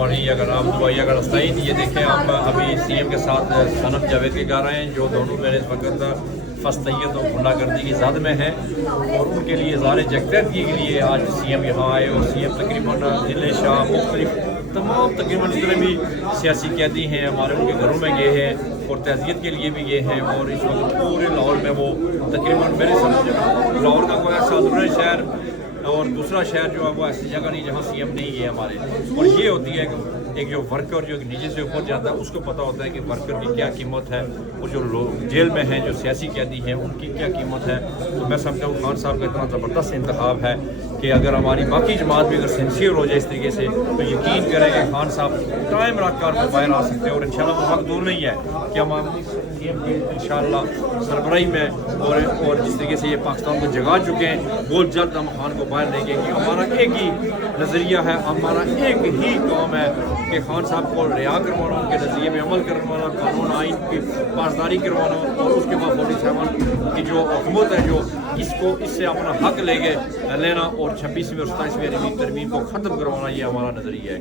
اگر آپ دعائیہ کا رستہ ہی یہ دیکھیں آپ ابھی سی ایم کے ساتھ صنم جاوید کے گا رہے ہیں جو دونوں میرے اس وقت فستیت و گنڈا گردی کی زد میں ہیں اور ان کے لیے اظہار یکجہتی کے لیے آج سی ایم یہاں آئے اور سی ایم تقریباً دل شاہ مختلف تمام تقریباً جتنے بھی سیاسی قیدی ہیں ہمارے ان کے گھروں میں گئے ہیں اور تعزیت کے لیے بھی گئے ہیں اور اس وقت پورے لاہور میں وہ تقریباً میرے سمجھ لاہور کا کوئی ایسا ادھورا شہر اور دوسرا شہر جو ہے وہ ایسی جگہ نہیں جہاں سی ایم نہیں ہے ہمارے. اور یہ ہوتی ہے ایک جو ورکر جو نیچے سے اوپر جاتا ہے اس کو پتہ ہوتا ہے کہ ورکر کی کیا قیمت ہے اور جو لوگ جیل میں ہیں جو سیاسی قیدی ہیں ان کی کیا قیمت ہے. تو میں سمجھتا ہوں خان صاحب کا اتنا زبردست انتخاب ہے کہ اگر ہماری باقی جماعت بھی اگر سنسیئر ہو جائے اس طریقے سے تو یقین کریں کہ خان صاحب ٹائم رکھ کر باہر آ سکتے ہیں اور انشاءاللہ وہ وقت دور نہیں ہے کہ ہم سی ایم کی انشاءاللہ سربراہی میں اور جس طریقے سے یہ پاکستان کو جگا چکے ہیں بہت جلد ہم خان کو باہر لیں گے کہ ہمارا ایک ہی نظریہ ہے ہمارا ایک ہی کام ہے کہ خان صاحب کو رہا کروانا ان کے نظریے میں عمل کروانا قانون آئین کی پاسداری کروانا اور اس کے بعد 47 کی جو حکومت ہے جو اس سے اپنا حق لے کے لینا اور 26ویں اور 27ویں ترمیم کو ختم کروانا یہ ہمارا نظریہ ہے.